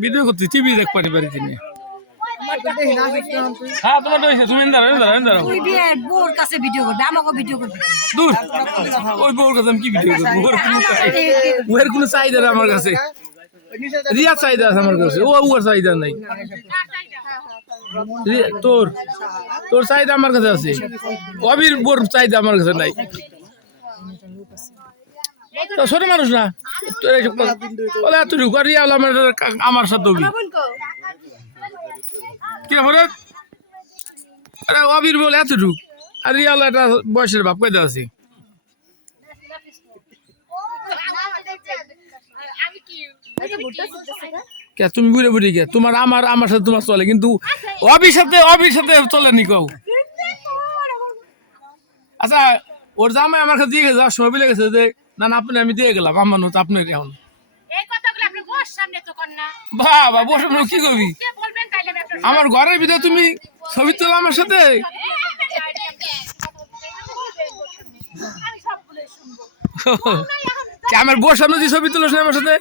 video করতে TV দেখ পারি পারি তিনি হ্যাঁ তোমার তো তুমি তুই বোর কাছে ভিডিও করবে আমাকে ভিডিও করবে দূর ওই বোর কাছে আমি কি ভিডিও করব ওর কোনো চাহিদা নেই আমার কাছে রিয়া চাহিদা আছে আমার কাছে ওর চাহিদা নাই তোর তোর চাহিদা আমার কাছে আছে অবির বোর চাহিদা আমার কাছে নাই তো ছোট মানুষ না আমার সাথে কি ভরত আরে অবির বলে এতটুকু আর রিয়াল একটা বয়সের ভাব কইতে আছে তুমি বুড়ে বুড়ি কে তোমার আমার সাথে তোমার চলে কিন্তু অবির সাথে চলে নি কও আচ্ছা ওর জামাই আমার কাছে দিয়ে গেছে যাওয়ার সময় বলে গেছে যে না আপনি আমি দিয়ে গেলাম আমার নয় আপনার এখন বাবা বসে কি করবি আমার ঘরের ভিতরে তুমি ছবি তোলা আমার সাথে আমার বউর সামনে দিয়ে ছবি তোলা আমার সাথে